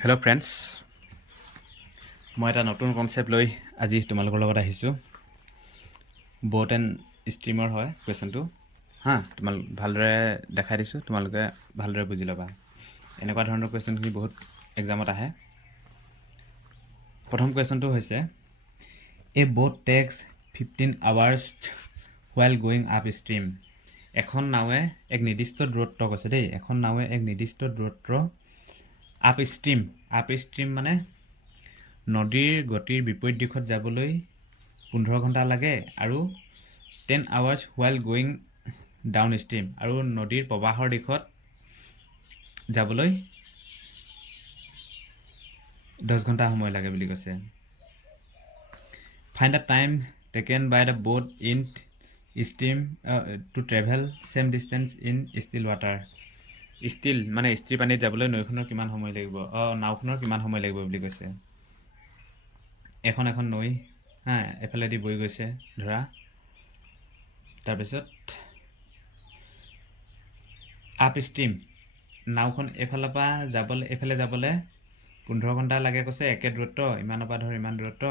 Hello' friends, মই এটা নতুন কনচেপ্ট লৈ আজি তোমালোকৰ লগত আহিছোঁ। ব'ট এণ্ড ষ্ট্ৰীমৰ হয় কুৱেশ্যনটো। ভালদৰে দেখাই দিছোঁ, তোমালোকে ভালদৰে বুজি ল'বা। এনেকুৱা ধৰণৰ কুৱেশ্যনখিনি বহুত এক্সামত আহে। প্ৰথম কুৱেশ্যনটো হৈছে এ boat tax 15 hours while going up stream। এখন নাৱে এক নিৰ্দিষ্ট দূৰত্ব কৈছে দেই, এখন নাৱে এক নিৰ্দিষ্ট দূৰত্ব আপ ষ্ট্ৰীম মানে নদীৰ গতিৰ বিপৰীত দিশত যাবলৈ 15 ঘণ্টা লাগে, আৰু 10 hours while going down stream, আৰু নদীৰ প্ৰৱাহৰ দিশত যাবলৈ 10 ঘণ্টা সময় লাগে বুলি কৈছে। Find the time taken by the boat in stream to travel same distance in still water. Still মানে স্থিৰ পানীত যাবলৈ নৈখনৰ কিমান সময় লাগিব, নাওখনৰ কিমান সময় লাগিব বুলি কৈছে। এখন নৈ এফালেদি বৈ গৈছে ধৰা, তাৰপিছত আপ ষ্ট্ৰীম নাওখন এইফালে যাবলৈ 15 ঘণ্টা লাগে কৈছে, একে দূৰত্ব, ইমানৰ পৰা ধৰ ইমান দূৰত্ব,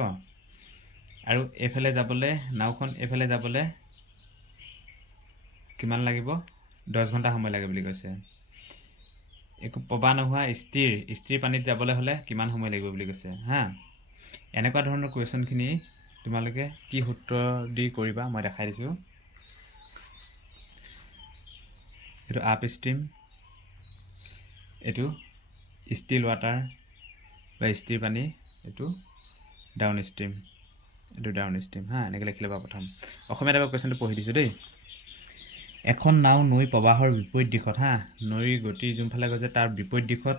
আৰু নাওখন এইফালে যাবলৈ কিমান লাগিব, 10 ঘণ্টা সময় লাগে বুলি কৈছে। একো প্ৰবাহ নোহোৱা স্থিৰ পানীত যাবলৈ হ'লে কিমান সময় লাগিব বুলি কৈছে। এনেকুৱা ধৰণৰ কুৱেশ্যনখিনি তোমালোকে কি সূত্ৰ দি কৰিবা মই দেখাই দিছোঁ। এইটো আপ ষ্ট্ৰীম, এইটো ষ্টিল ৱাটাৰ বা স্থিৰ পানী, এইটো ডাউন ষ্ট্ৰীম, এনেকৈ লিখি ল'বা। প্ৰথম অসমীয়াত এবাৰ কুৱেশ্যনটো পঢ়ি দিছোঁ দেই। এখন নাও নৈ প্ৰৱাহৰ বিপৰীত দিশত নৈৰ গতি যোনফালে গৈছে তাৰ বিপৰীত দিশত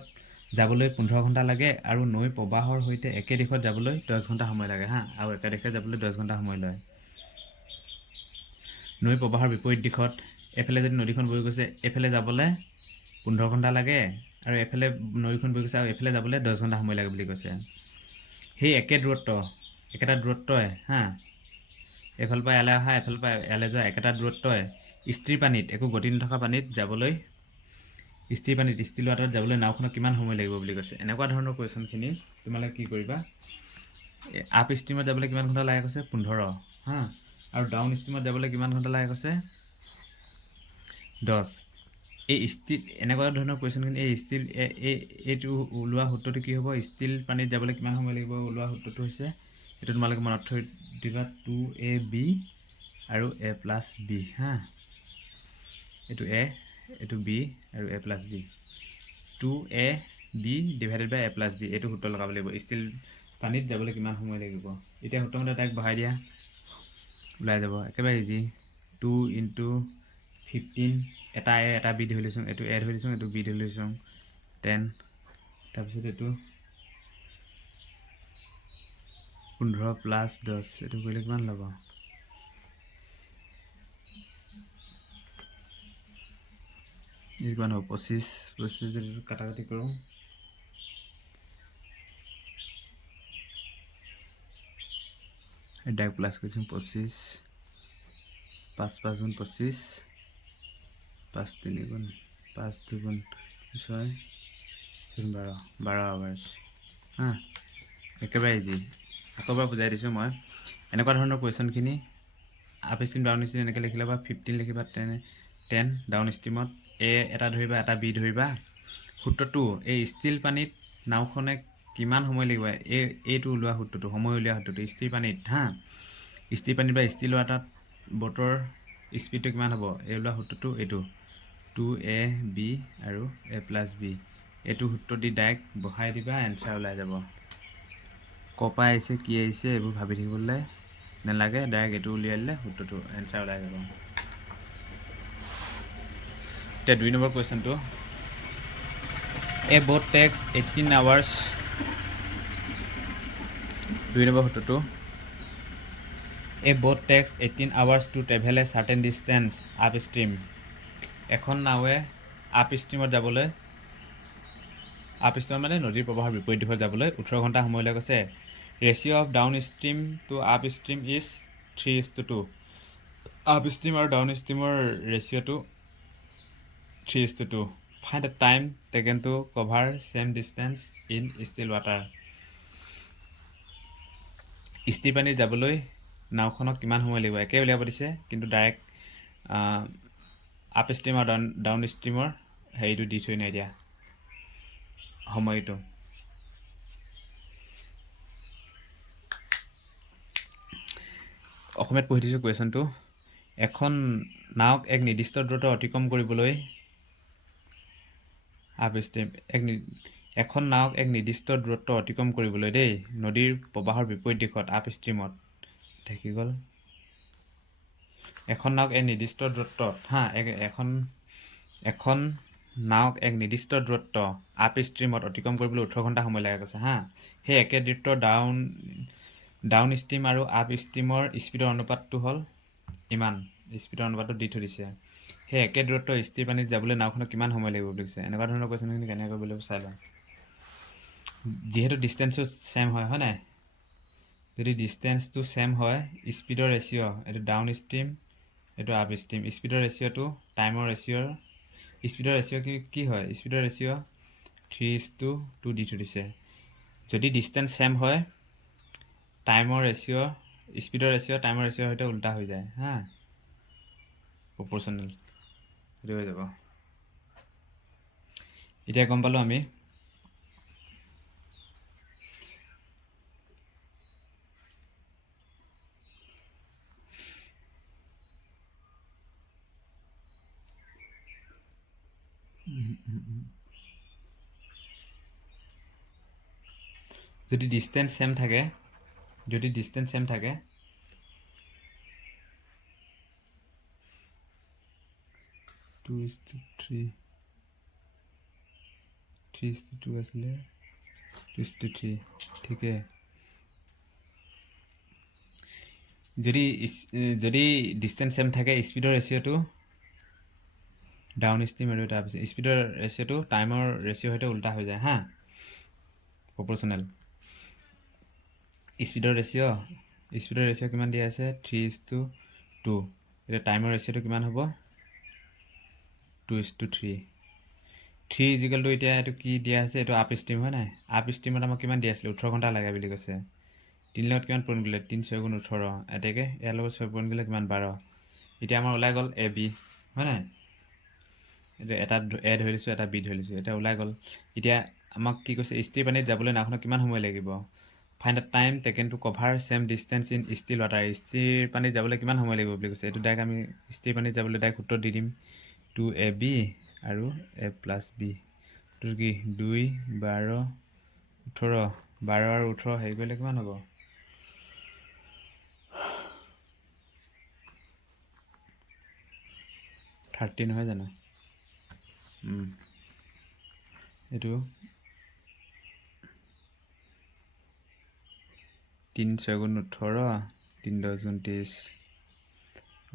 যাবলৈ 15 ঘণ্টা লাগে, আৰু নৈ প্ৰৱাহৰ সৈতে একে দিশত যাবলৈ 10 ঘণ্টা সময় লাগে আৰু একে দিশে যাবলৈ 10 ঘণ্টা সময় লয়। নৈ প্ৰৱাহৰ বিপৰীত দিশত এইফালে যদি নদীখন বৈ গৈছে, এইফালে যাবলৈ 15 ঘণ্টা লাগে, আৰু এইফালে নৈখন বৈ গৈছে আৰু এইফালে যাবলৈ 10 ঘণ্টা সময় লাগে বুলি কৈছে। সেই একেটা দূৰত্বই এইফালৰ পৰা ইয়ালৈ অহা, এইফালৰ পৰা ইয়ালৈ যোৱা একেটা দূৰত্বই স্থিৰ পানীত, একো গতি নথকা পানীত যাবলৈ, স্থিৰ ৱাটাৰত যাবলৈ নাওখনক কিমান সময় লাগিব বুলি কৈছে। এনেকুৱা ধৰণৰ কুৱেশ্যনখিনি তোমালোকে কি কৰিবা, আপ ষ্ট্ৰীমত যাবলৈ কিমান ঘণ্টা লাগে কৈছে, 15, আৰু ডাউন ষ্ট্ৰীমত যাবলৈ কিমান ঘণ্টা লাগে কৈছে, 10। এনেকুৱা ধৰণৰ কুৱেশ্যনখিনি এইটো ওলোৱা সূত্ৰটো কি হ'ব, ষ্টীল পানীত যাবলৈ কিমান সময় লাগিব ওলোৱা সূত্ৰটো হৈছে, এইটো তোমালোকে মনত থৈ দিবা, 2ab আৰু a+b। এইটো a, এইটো b আৰু a+b, 2ab ডিভাইডেড বাই a+b, এইটো সূত্ৰ লগাব লাগিব। ষ্টীল পানীত যাবলৈ কিমান সময় লাগিব, এতিয়া সূত্ৰমতে তাইক বহাই দিয়া, ওলাই যাব একেবাৰে ইজি। 2 × 15, এটা a এটা b ধৰি লৈছোঁ, এইটো a ধৰি লৈছোঁ, এইটো b ধৰি লৈছোঁ, 10, তাৰপিছত এইটো 15 + 10, এইটো কৰিলে কিমান ল'ব, এইটো কিমান হ'ব, 25 যদি কাটাকাটি কৰোঁ, ডাইৰেক্ট প্লাছ কৰিছোঁ, 25, 5 × 5 = 25, 5 × 3 = 5, 2 × 6 = 12 আৱাৰ্ছ। একেবাৰে ইজি, আকৌ এবাৰ বুজাই দিছোঁ মই। এনেকুৱা ধৰণৰ কুৱেশ্যনখিনি আপ ষ্ট্ৰীম ডাউন ষ্ট্ৰীম এনেকৈ লিখি ল'বা। 15 লিখিবা, 10 ডাউন ষ্ট্ৰীমত a এটা ধৰিবা, এটা b ধৰিবা। সূত্ৰটো এই ষ্টীল পানীত নাওখনে কিমান সময় লাগিব, এইটো ওলোৱা সূত্ৰটো, সময় উলিওৱা সূত্ৰটো স্থিৰ পানীত স্থিৰ পানীত বা ষ্টীল ৱাটাৰত ব'টৰ স্পীডটো কিমান হ'ব, এই ওলোৱা সূত্ৰটো এইটো 2ab আৰু a+b, এইটো সূত্ৰ দি ডাইৰেক্ট বহাই দিবা, এনচাৰ ওলাই যাব। ক'ৰ পৰা আহিছে কি আহিছে এইবোৰ ভাবি থাকিবলৈ নালাগে, ডাইৰেক্ট এইটো উলিয়াই দিলে সূত্ৰটো এনচাৰ ওলাই যাব। এতিয়া 2 নম্বৰ কুৱেশ্যনটো, এ ব'ট টেক্স 18 hours, 2 নম্বৰ সূত্ৰটো, a boat takes 18 hours to travel a certain distance upstream. এখন নাৱে আপ ষ্ট্ৰীমত মানে নদীৰ প্ৰৱাহৰ বিপৰীত দিশত যাবলৈ 18 ঘণ্টা সময় লৈ গৈছে। Ratio' of down stream to up stream is 3:2। Up stream আৰু ডাউন ষ্ট্ৰীমৰ ৰেচিঅ'টো 3:2। Find the time taken to cover same distance in still water. স্থিৰ পানীত যাবলৈ নাওখনক কিমান সময় লাগিব একে উলিয়াব দিছে কিন্তু ডাইৰেক্ট আপ ষ্ট্ৰীম আৰু ডাউন ষ্ট্ৰীমৰ হেৰিটো দি থৈ নাই দিয়া সময়টো অসমীয়াত পঢ়ি দিছোঁ কুৱেশ্যনটো এখন নাওক এক নিৰ্দিষ্ট দূৰত্ব অতিক্ৰম কৰিবলৈ আপ ষ্ট্ৰীম এখন নাওক এক নিৰ্দিষ্ট দূৰত্ব অতিক্ৰম কৰিবলৈ দেই নদীৰ প্ৰবাহৰ বিপৰীত দিশত আপ ষ্ট্ৰীমত থাকি গ'ল এখন নাওক এক নিৰ্দিষ্ট দূৰত্বত এখন নাওক এক নিৰ্দিষ্ট দূৰত্ব আপ ষ্ট্ৰীমত অতিক্ৰম কৰিবলৈ 18 ঘণ্টা সময় লাগে কৈছে সেই একে দূৰত্ব ডাউন ষ্ট্ৰীম আৰু আপ ষ্ট্ৰীমৰ স্পীডৰ অনুপাতটো হ'ল ইমান স্পীডৰ অনুপাতটো দি থৈ দিছে সেই একে দূৰত্ব স্থিৰ পানীত যাবলৈ নাওখনক কিমান সময় লাগিব বুলি কৈছে এনেকুৱা ধৰণৰ কুৱেশ্যনখিনি কেনেকৈ কৰিব লাগিব চাই লওঁ যিহেতু ডিষ্টেঞ্চটো ছেম হয় নাই যদি ডিষ্টেঞ্চটো ছেম হয় স্পীডৰ ৰেচিঅ' এইটো ডাউন ষ্ট্ৰীম এইটো আপ ষ্ট্ৰীম স্পীডৰ ৰেচিঅ'টো টাইমৰ ৰেচিঅ'ৰ স্পীডৰ ৰেচিঅ' কি হয় স্পীডৰ ৰেচিঅ' 3:2 দি থৈ দিছে যদি ডিষ্টেঞ্চ ছেম হয় টাইমৰ ৰেচিঅ' স্পীডৰ ৰেচিঅ' টাইমৰ ৰেচিঅ'ৰ সৈতে উল্টা হৈ যায় প্ৰপৰ্চনেল এইটো হৈ যাব এতিয়া গম পালোঁ আমি যদি ডিষ্টেঞ্চ ছেম থাকে 2:3 3:2 আছিলে 2:3 ঠিকে যদি ডিষ্টেঞ্চ ছেম থাকে স্পীডৰ ৰেচিঅ'টো ডাউন ষ্ট্ৰীম আৰু তাৰপিছত স্পীডৰ ৰেচিঅ'টো টাইমৰ ৰেচিঅ'ৰ সৈতে উল্টা হৈ যায় প্ৰপৰ্চনেল স্পীডৰ ৰেচিঅ' কিমান দিয়া আছে 3:2 এতিয়া টাইমৰ ৰেচিঅ'টো কিমান হ'ব 2:3 3 এতিয়া এইটো কি দিয়া আছে এইটো আপ ষ্ট্ৰীম হয় নাই আপ ষ্ট্ৰীমত আমাক কিমান দিয়া আছিলে 18 ঘণ্টা লাগে বুলি কৈছে 3 লগত কিমান পূৰণ কৰিলে 3 6 গুণ 18 এতেকে ইয়াৰ লগত 6 পূৰণ কৰিলে কিমান 12 এতিয়া আমাৰ ওলাই গ'ল এ বি হয় নাই এটা এ ধৰি লৈছোঁ এটা বি ধৰি লৈছোঁ এতিয়া ওলাই গ'ল এতিয়া আমাক কি কৈছে স্থিৰ পানীত যাবলৈ নাওখনক কিমান সময় লাগিব find the time taken to cover same distance in still water স্থিৰ পানীত যাবলৈ কিমান সময় লাগিব বুলি কৈছে এইটো ডাইৰেক্ট আমি স্থিৰ পানীত যাবলৈ ডাইৰেক্ট সূত্ৰ দি দিম 2ab আৰু a প্লাছ বি এইটো কি 2 12 18 12 আৰু 18 হেৰি কৰিলে কিমান হ'ব 30 নহয় জানো এইটো 3 6 গুণ 18 3 10 গুণ 23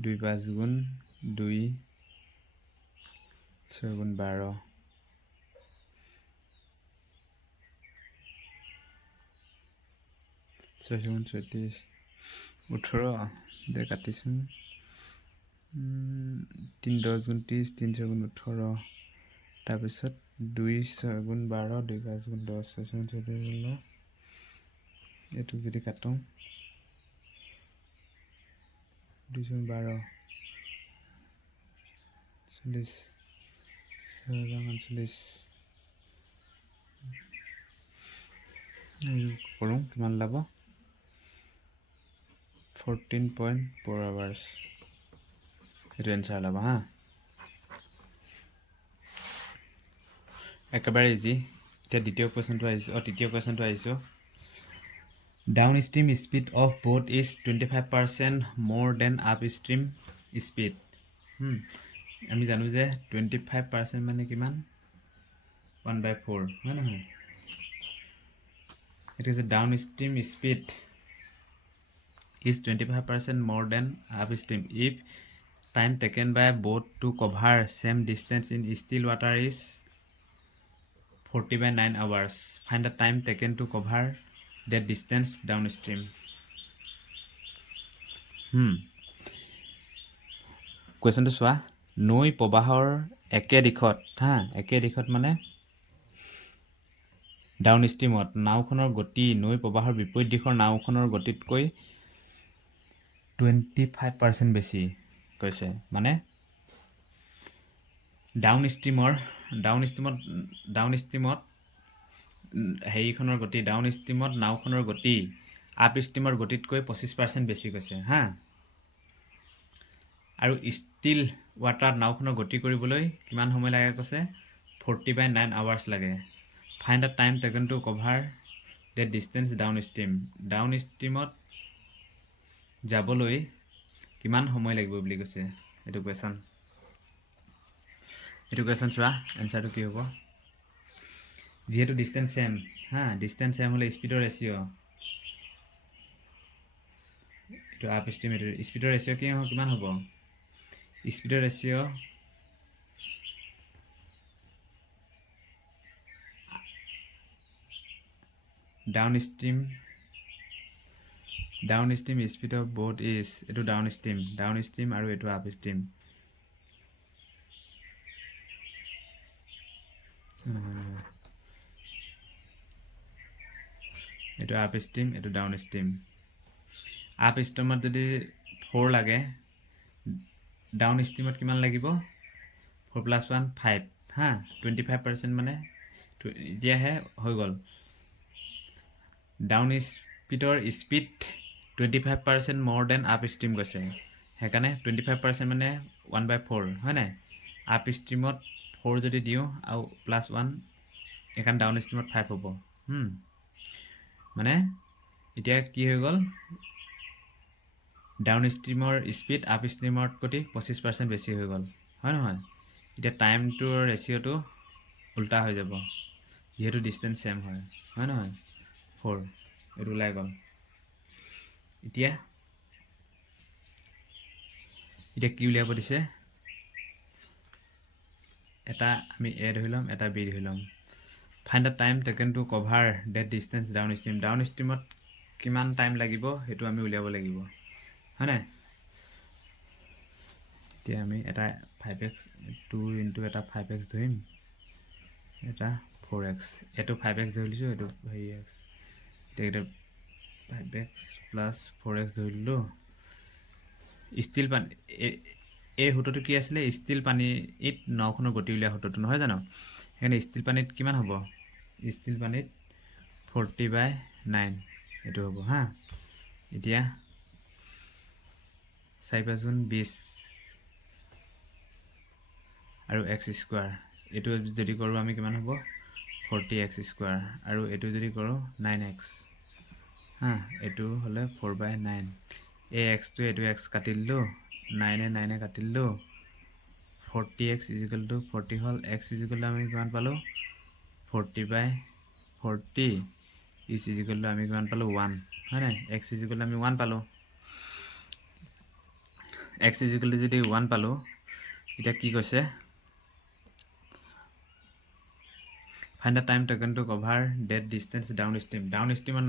2 5 গুণ 2 6 গুণ 12 6 গুণ 34 18 দে কাটিছোঁ 3 10 গুণ 30 3 6 গুণ 18 তাৰপিছত 2 6 গুণ 12 2 5 গুণ 10 6 গুণ 34 এইটো যদি কাটো 2 6 গুণ 12 40 40 কৰোঁ কিমান ওলাব 14.4 আৱাৰ্ছ এইটো এনচাৰ ওলাব একেবাৰে ইজি এতিয়া তৃতীয় কুৱেশ্যনটো আহিছোঁ down stream speed of boat is 25% more than up stream speed আমি জানো যে 25% মানে কিমান 1/4 হয় নহয় it is a downstream speed is 25% more than upstream if time taken by boat to cover same distance in still water is 40/9 hours find the time taken to cover that distance downstream কুৱেশ্যনটো চোৱা নৈ প্ৰবাহৰ একে দিশত একে দিশত মানে down ষ্ট্ৰীমত নাওখনৰ গতি নৈ প্ৰবাহৰ বিপৰীত দিশৰ নাওখনৰ গতিতকৈ 25% বেছি কৈছে। মানে ডাউন ষ্ট্ৰীমত হেৰিখনৰ গতি ডাউন ষ্ট্ৰীমত নাওখনৰ গতি আপ ষ্ট্ৰীমৰ গতিতকৈ 25% বেছি কৈছে আৰু ষ্টিল ৱাটাৰত নাওখনৰ গতি কৰিবলৈ কিমান সময় লাগে কৈছে 40/9 আৱাৰ্ছ লাগে। Find the time taken to cover the distance ডাউন ষ্ট্ৰীমত যাবলৈ কিমান সময় লাগিব বুলি কৈছে। এইটো কুৱেশ্যন চোৱা এনচাৰটো কি হ'ব। যিহেতু ডিষ্টেঞ্চ ছেম ডিষ্টেঞ্চ ছেম হ'লে স্পীডৰ ৰেচিঅ' এইটো আপ ষ্ট্ৰীম এইটো স্পীডৰ ৰেচিঅ' কিমান হ'ব। স্পীডৰ ratio' downstream speed of both is এইটো ডাউন ষ্ট্ৰীম আৰু এইটো আপ ষ্ট্ৰীম এইটো আপ ষ্ট্ৰীম এইটো ডাউন ষ্ট্ৰীম। আপ ষ্ট্ৰীমত যদি 4 লাগে ডাউন ষ্ট্ৰীমত কিমান লাগিব 4 + 1 5 25% মানে এতিয়াহে হৈ গ'ল। ডাউন স্পীডৰ স্পীড 25% মোৰ দেন আপ ষ্ট্ৰীম গৈছে সেইকাৰণে 25% মানে 1/4 হয় নাই। আপ ষ্ট্ৰীমত 4 যদি দিওঁ আৰু +1 সেইকাৰণে ডাউন ষ্ট্ৰীমত 5 হ'ব। মানে এতিয়া কি হৈ গ'ল ডাউন ষ্ট্ৰীমৰ স্পীড আপ ষ্ট্ৰীমত প্ৰতি 25% বেছি হৈ গ'ল হয় নহয়। এতিয়া টাইমটোৰ ৰেচিঅ'টো উল্টা হৈ যাব যিহেতু ডিষ্টেঞ্চ ছেম হয় নহয় 4 এইটো ওলাই গ'ল। এতিয়া কি উলিয়াব দিছে এটা আমি এ ধৰি ল'ম এটা বি ধৰি ল'ম। Find the time taken to cover that distance ডাউন ষ্ট্ৰীমত কিমান টাইম লাগিব সেইটো আমি উলিয়াব লাগিব হয় নাই। এতিয়া আমি এটা 5x 2 × এটা 5x ধৰিম এটা 4x এইটো 5x ধৰি লৈছোঁ এইটো হেৰি x এতিয়া 5x + 4x ধৰি দিলোঁ। ষ্টিল পানী এই সূত্ৰটো কি আছিলে ষ্টিল পানীত নাওখনৰ গতি উলিওৱা সূত্ৰটো নহয় জানো। সেইকাৰণে ষ্টিল পানীত কিমান হ'ব ষ্টিল পানীত 40/9 এইটো হ'ব এতিয়া 4 × 5 = 20 আৰু x² এইটো যদি কৰোঁ আমি কিমান হ'ব 40x² আৰু এইটো যদি কৰোঁ 9x এইটো হ'লে 4/9 এই xটো এইটো x কাটি দিলোঁ 9 কাটি দিলোঁ 40x = 40 হ'ল x = আমি কিমান পালোঁ 40/40 = আমি কিমান পালোঁ 1 হয় নাই। x = আমি 1 পালোঁ x যদি 1 পালোঁ এতিয়া কি কৈছে find the time taken to cover that distance ডাউন ষ্ট্ৰীমত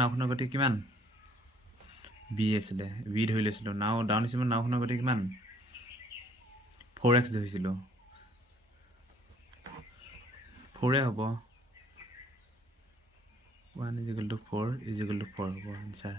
নাওখনৰ গতি কিমান বি আছিলে বি ধৰি লৈছিলোঁ ডাউন ষ্ট্ৰীমত নাওখনৰ গতি কিমান 4x ধৰিছিলোঁ 4 হ'ব 1 = 4 = 4 হ'ব আনচাৰ।